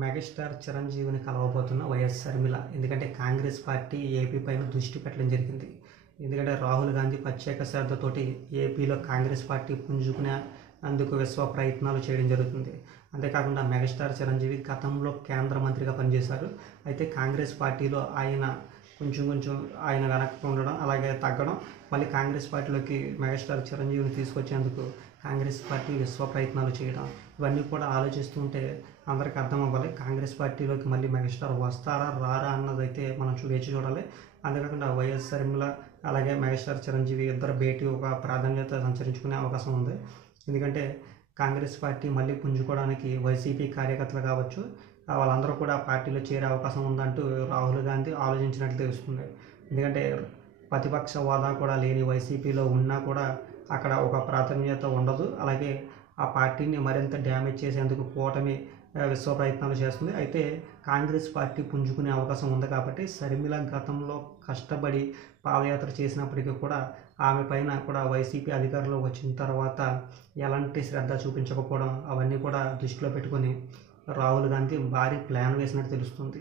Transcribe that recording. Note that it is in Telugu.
మెగాస్టార్ చిరంజీవిని కలవబోతున్న వైఎస్ షర్మిల. ఎందుకంటే కాంగ్రెస్ పార్టీ ఏపీ పైన దృష్టి పెట్టడం జరిగింది. ఎందుకంటే రాహుల్ గాంధీ ప్రత్యేక శ్రద్ధతోటి ఏపీలో కాంగ్రెస్ పార్టీ పుంజుకునే అందుకు విశ్వ ప్రయత్నాలు చేయడం జరుగుతుంది. అంతేకాకుండా మెగాస్టార్ చిరంజీవి గతంలో కేంద్ర మంత్రిగా పనిచేశారు. అయితే కాంగ్రెస్ పార్టీలో ఆయన కొంచెం ఆయన వెనక్కి ఉండడం, అలాగే తగ్గడం, మళ్ళీ కాంగ్రెస్ పార్టీలోకి మెగాస్టార్ చిరంజీవిని తీసుకొచ్చేందుకు కాంగ్రెస్ పార్టీ విశ్వ ప్రయత్నాలు చేయడం, ఇవన్నీ కూడా ఆలోచిస్తుంటే అందరికీ అర్థం అవ్వాలి. కాంగ్రెస్ పార్టీలోకి మళ్ళీ మెగాస్టార్ వస్తారా రారా అన్నదైతే మనం వేచి చూడాలి. అంతేకాకుండా వైఎస్ షర్మిల అలాగే మెగాస్టార్ చిరంజీవి ఇద్దరు భేటీ ఒక ప్రాధాన్యత సంచరించుకునే అవకాశం ఉంది. ఎందుకంటే కాంగ్రెస్ పార్టీ మళ్ళీ పుంజుకోవడానికి వైసీపీ కార్యకర్తలు కావచ్చు, వాళ్ళందరూ కూడా పార్టీలో చేరే అవకాశం ఉందంటూ రాహుల్ గాంధీ ఆలోచించినట్లు తెలుస్తుంది. ఎందుకంటే ప్రతిపక్ష హోదా కూడా లేని వైసీపీలో ఉన్నా కూడా అక్కడ ఒక ప్రాధాన్యత ఉండదు. అలాగే ఆ పార్టీని మరింత డ్యామేజ్ చేసేందుకు కూటమి విశ్వ ప్రయత్నాలు చేస్తుంది. అయితే కాంగ్రెస్ పార్టీ పుంజుకునే అవకాశం ఉంది కాబట్టి షర్మిల గతంలో కష్టపడి పాదయాత్ర చేసినప్పటికీ కూడా ఆమె పైన కూడా వైసీపీ అధికారంలో వచ్చిన తర్వాత ఎలాంటి శ్రద్ధ చూపించకపోవడం, అవన్నీ కూడా దృష్టిలో పెట్టుకొని రాహుల్ గాంధీ భారీ ప్లాన్ వేసినట్టు తెలుస్తుంది.